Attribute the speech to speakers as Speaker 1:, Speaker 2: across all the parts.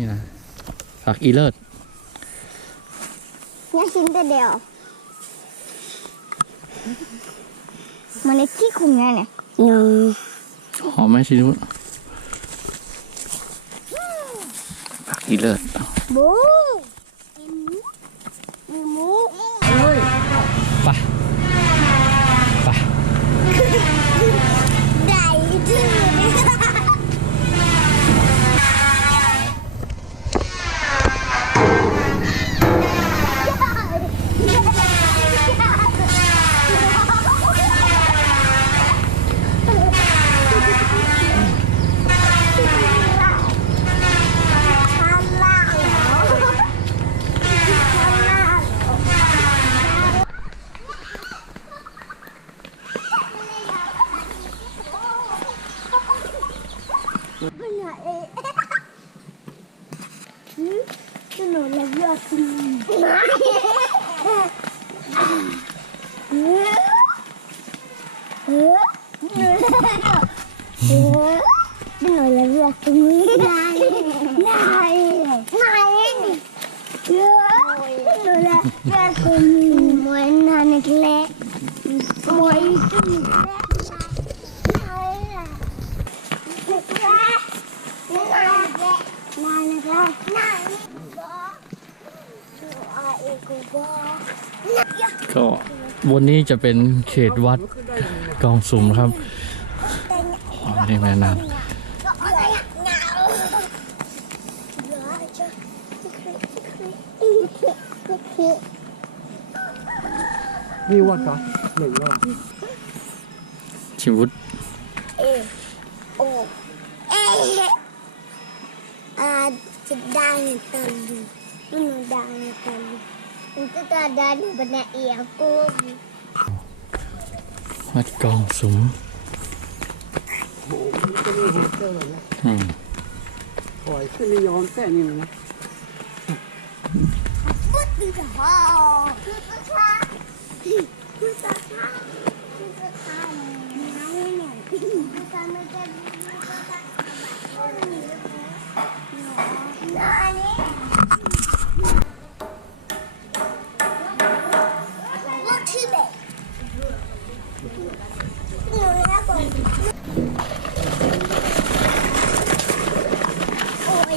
Speaker 1: นี่นะผักอีเลิศ
Speaker 2: เนี่ยชิ้นแต่เดียวมันในที่คุงไงเนี่ยยัง
Speaker 1: หอมไหมชินุผักอีเลิศ
Speaker 2: บูกินบูมู
Speaker 1: ไปไป
Speaker 2: ได้ชื่อ สนุกเลยเยอะจริงเออเออเออสนุกเลยเยอะจริงนายนายนายเยอะสนุ ก็วันนี้จะ
Speaker 1: เป็นเขตวัดกองสุมครับนี่แม่นาำ
Speaker 3: วัดเหรอหนึ่งแล้วเหรอำ
Speaker 1: ชิวุฒ
Speaker 2: เอโอเออาจะได้ในตอนดูมันได้ในตอนดูมันจะได้ในบรรดาเอียกู
Speaker 1: วัดกองสุม
Speaker 3: โอ้โหมันจะมีโฮเตอร์เลยนะ
Speaker 1: อืม
Speaker 3: ปล่อยขึ้นนิยมแต่นี่นะ
Speaker 2: ปุ๊บดีจ้ะฮ่าคือประชาคือประชาคือประชาน้องเนี่ยประชาไม่ได้ประชา น้านี่ลูกที่เด็กหนูนะก่อนโอ้ย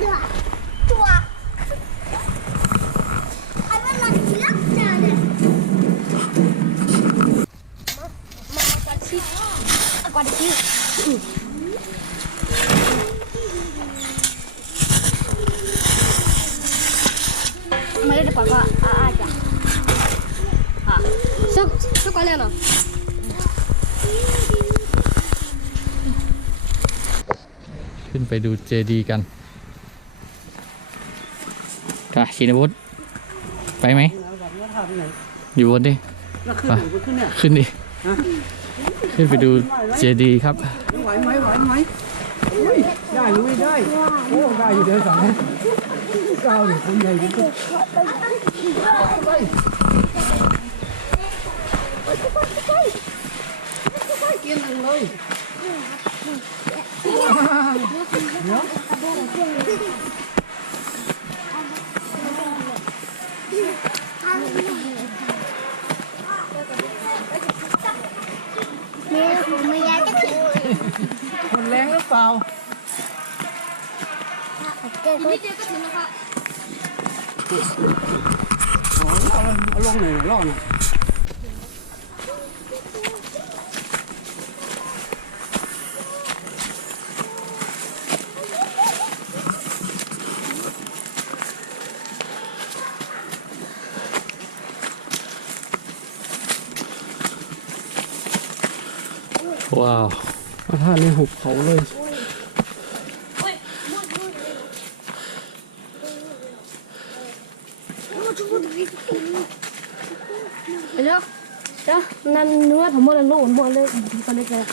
Speaker 2: ตัวตัวอันนั้นมันลักจาเนี่ยมามาก่อนสิก่อนสิมาเล่นก่อนก็อาอาจ้ะอะสักสักก่อนเลยเนาะ
Speaker 1: ขึ้น ไปดูเจดีย์กันค่ะชินวุฒไปไหม
Speaker 3: แล้วแบบนี้ทำไง
Speaker 1: อยู่บนดิ
Speaker 3: แล้วขึ้นหรือไม่ขึ้นเนี่ย
Speaker 1: ขึ้นดิ
Speaker 3: ฮะ
Speaker 1: ขึ้นไปดูเจดีย์ครับ
Speaker 3: ไหวไหมไหวไหมอุ้ยได้หรือไม่ได้โอ้ได้อยู่เดินสายก้าวอยู่คนใหญ่ดิไปไปไปกินอันเลย เดี๋ยว
Speaker 2: แม่ผมไม่อยากจะถึง
Speaker 3: คนแรงหรือเปล่า
Speaker 2: เกิดขึ้น
Speaker 3: อ๋อเอาเอาลงหน่อยรอหน่อย
Speaker 1: ว้าว
Speaker 3: พระธาตุ ในหุบเขาเลย
Speaker 4: เดี๋ยวเดี๋ยวนั่นเนื้อผมหมดแล้วลูกผมหมดเลยตอนนี้เลย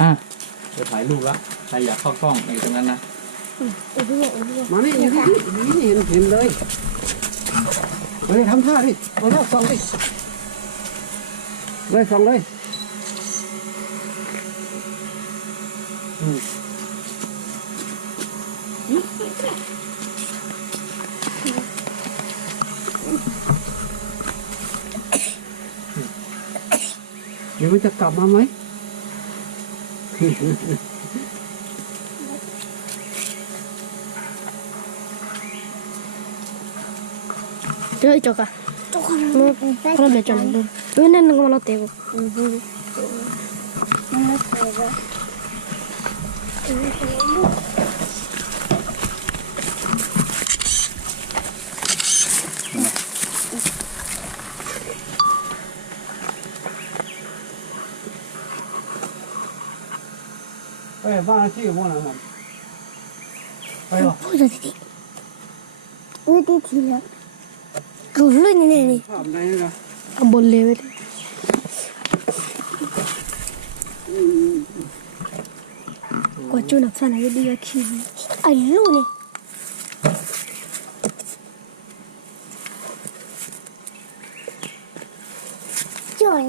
Speaker 2: เอะ
Speaker 1: จะถ่ายรูปละ ใครอยากเข้ากล้องอยู่ตรงนั้นนะ
Speaker 3: มานี่อยู่นี่นี่เห็นเห็นเลยเฮ้ยทำท่าดิเอาแล้วส่องดิเลยส่องเลยอืมเดี๋ยวมันจะกลับมาไหม
Speaker 4: เฮ้ยจอกอะ
Speaker 2: ทุกคน
Speaker 4: มึง
Speaker 2: ได้
Speaker 4: เขาเดี๋ยวจอดดูเฮ้ยนั่นนึงมา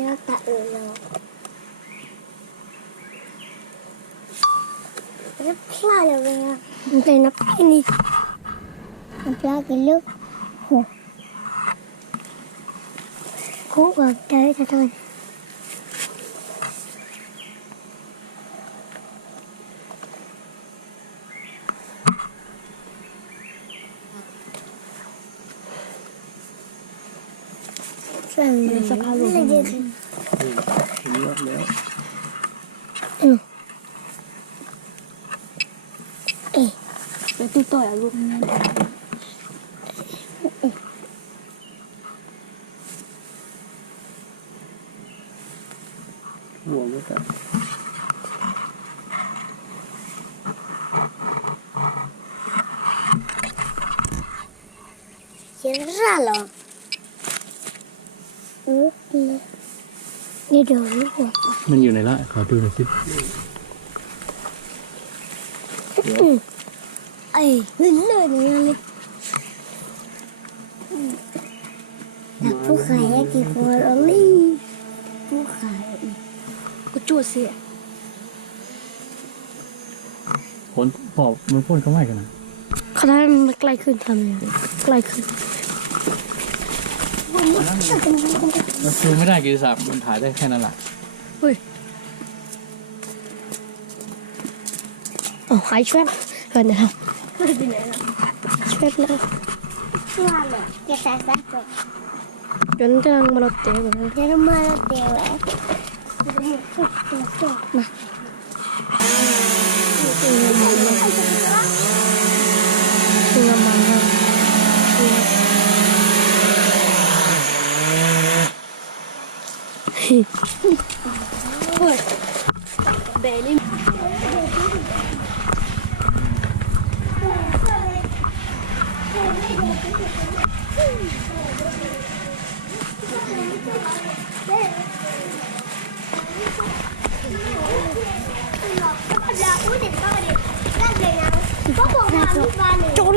Speaker 4: เราเตะกู
Speaker 2: มันไม่เคยเลย
Speaker 3: เอ้ย บ้านที่อยู่บ้าน หั
Speaker 2: ว
Speaker 3: ไม่
Speaker 2: กัด Cierra lo. Đi đường lúc này.
Speaker 1: มันอยู่ในละขอดูหน่อยสิ
Speaker 2: Ây, lên lời này lên.
Speaker 4: เสีย
Speaker 1: ผลปอบมันพ่นเขาไหม้กันนะ
Speaker 4: เขาได้มันใกล้ขึ้นทำยังไงใกล้ขึ้น
Speaker 1: มันซูมไม่ได้กิติศักดิ์มันถ่ายได้แค่นั้นแหละ
Speaker 4: เฮ้ยอ๋อหายช่วยเห็นนะครับช่วยแล้ว
Speaker 2: Xua lửa. Kì xa xa rồi.
Speaker 4: จนจะนั่งมาเราเตะกัน
Speaker 2: Thế nó mơ nó đều ấy. Mà.
Speaker 4: ตั วมันครับเบลลี่ จน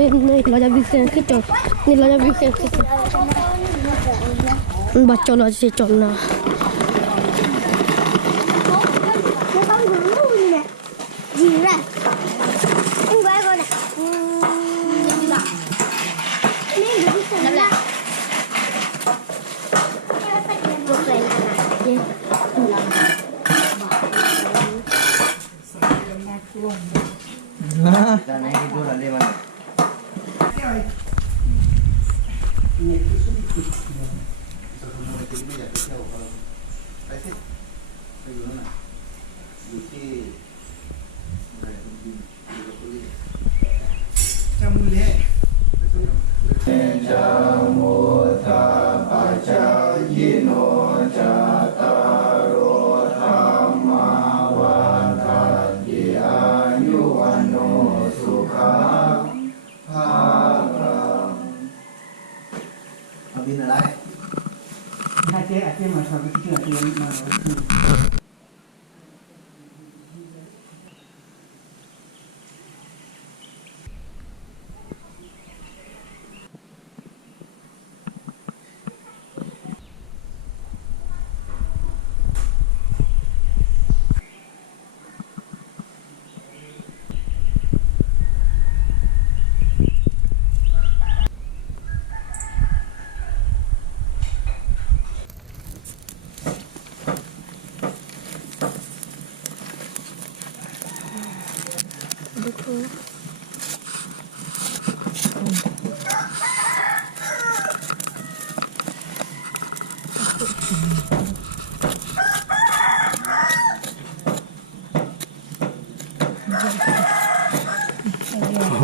Speaker 4: มึงบอกเลยนี่เราจะวิ่งเส้นขึ้นจนนี่เราจะวิ่งเส้นขึ้นจนมันบาดจนเราจะจนนะ
Speaker 2: Nó không đúng luôn nè. Gì ra? Anh quay coi nè. Nên được cái sừng ra. Một cái là nè.
Speaker 3: จำมือเนี่ย
Speaker 5: เอาบินอะไร
Speaker 3: ให้เจ๊อาเจ๊มาทำไปเชื่อเจ๊มา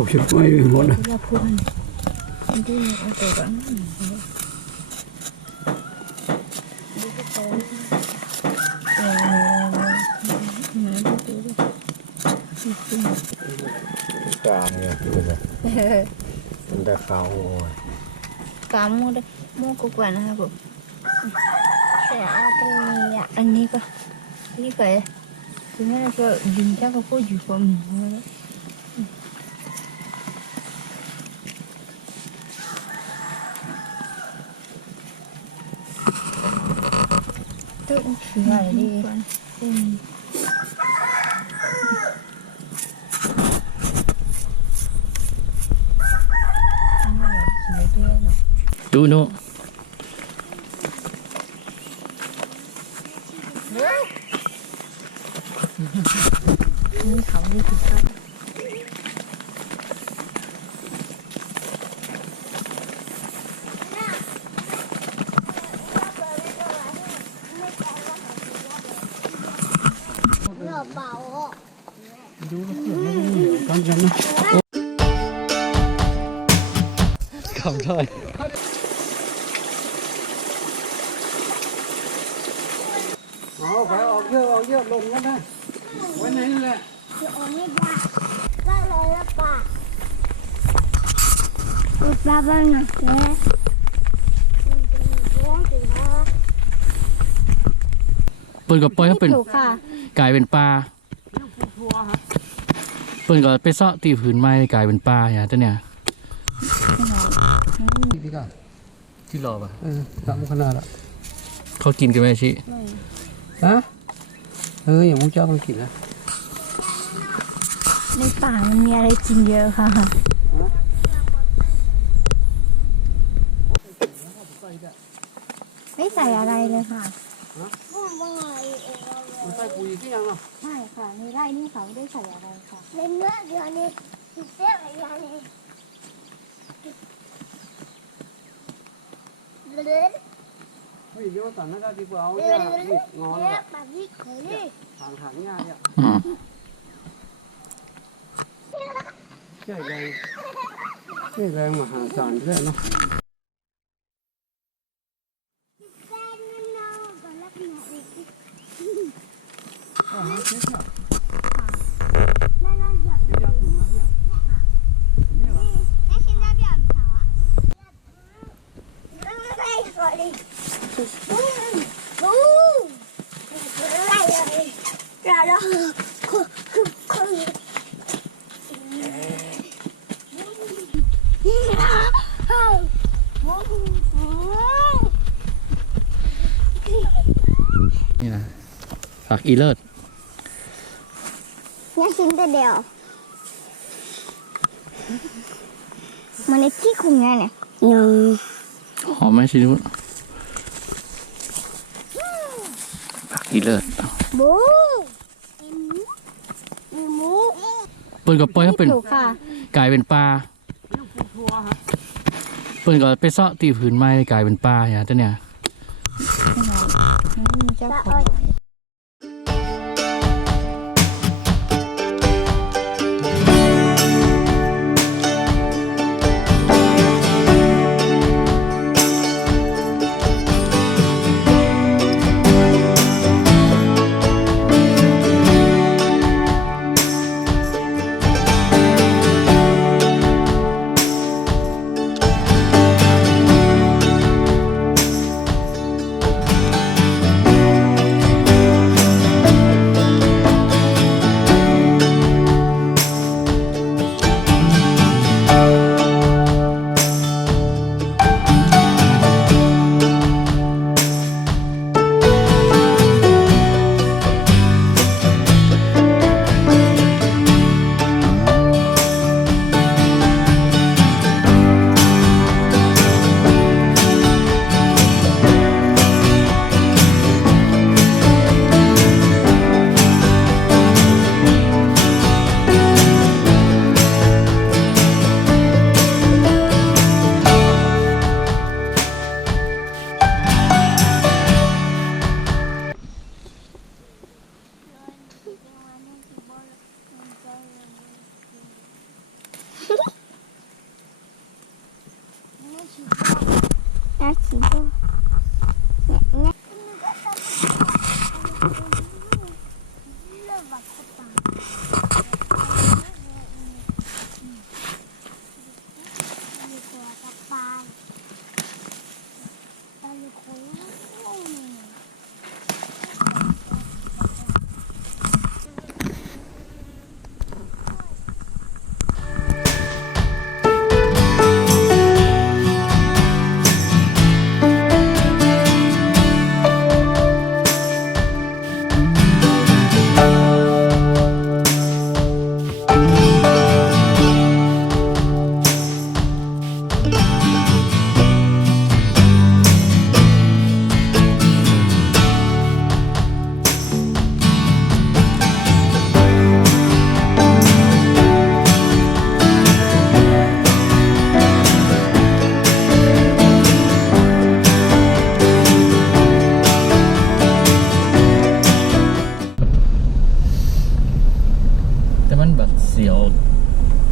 Speaker 2: เอาเชือกไว้หมดนะ
Speaker 6: กลางเนี่ยคือแบบมันได้เขาโอ้ย
Speaker 5: Kamu คือไงดีอืม
Speaker 1: ดูโน
Speaker 5: นี่เขา
Speaker 1: ไม่
Speaker 2: ติกัน
Speaker 1: เปิดกับปล่อยเขาเป็น
Speaker 5: ถูกค่ะ
Speaker 1: กลายเป็นปลาเปิดก็ไปเซาะตีผืนไม้กลายเป็นปลาอย่างนี้เนี่ย
Speaker 2: พี่ก้า
Speaker 1: ที่รอป่ะ
Speaker 2: เออตามขนาดละ
Speaker 1: เขากินกันไหมชิ
Speaker 2: ฮะเอออย่างมุ้งเจ้ามันกินนะ
Speaker 5: ในป่ามันมีอะไรกินเยอะค่ะไม่ใส่อะไรเลยค่ะ
Speaker 2: มันใส่ปุ๋ยที่ยังเนาะ
Speaker 5: ใช่ค่ะในไร่นี่เขาไม่ได้ใส่อะไรค่ะ
Speaker 3: เล่นเนื้อเดี๋ยวนี้เสียอะไรนี่เล่น
Speaker 2: เฮ้ยเดี๋ยวตอนนั้นก็ดีกว่าเอา
Speaker 3: เล่
Speaker 2: เนี่ย
Speaker 3: น
Speaker 2: นี่งอ
Speaker 3: เล่
Speaker 2: แล้ว
Speaker 3: นแบบนี้เคยนี่
Speaker 2: ทางทางง่ายเนี่ย
Speaker 1: อืม
Speaker 2: ใช่แรงใช่แรงมหาศาลด้วยเนาะ
Speaker 3: ผักอีเลิศ
Speaker 1: น่ากินแต่
Speaker 3: เดียวมันเล็กที่คุงไงเนี่ย
Speaker 1: หอมไหมชิลุผักอีเลิศ
Speaker 3: บู
Speaker 1: เปิ้นกับปล่อยให้เป็น
Speaker 5: ก
Speaker 1: ลายเป็นปลาเปิ้นก็ไปเซาะตีผืนไม้กลายเป็นปลาอย่างเจ้เนี่ย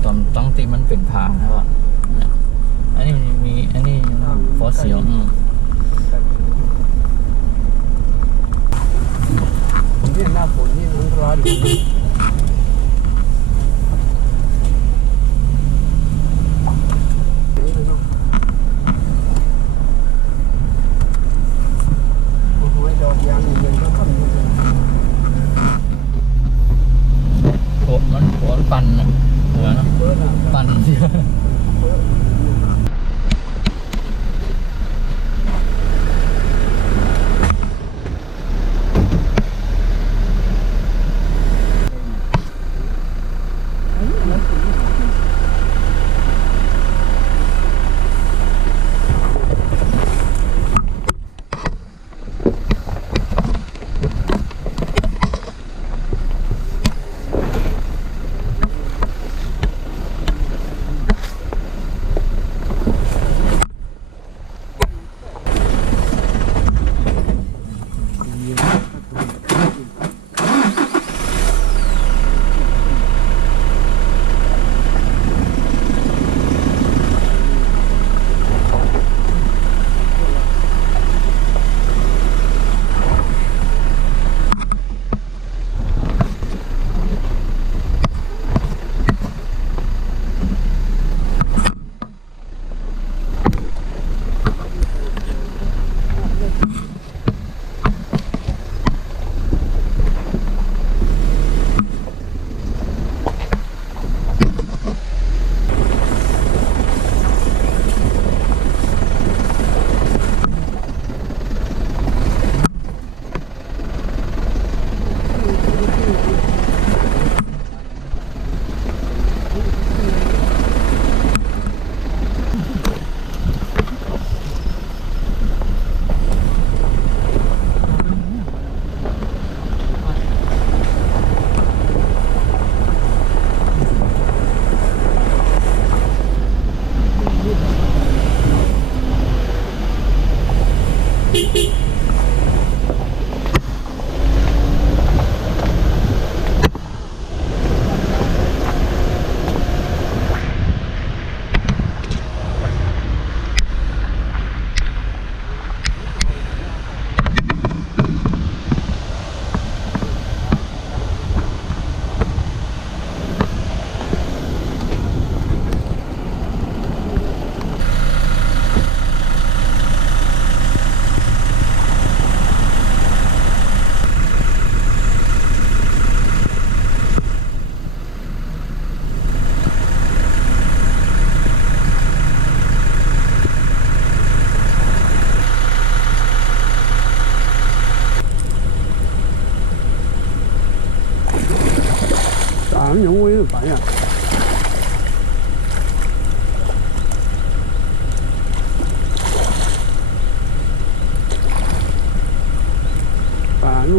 Speaker 1: ตอนตั้งตีมันเป็นพางนะวะเนี่ยอันนี้มันมีอันนี้ฟอสเสียวอืม
Speaker 3: ผมเนี่ยหน้าฝนนี่มันร้อน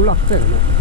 Speaker 1: ป่า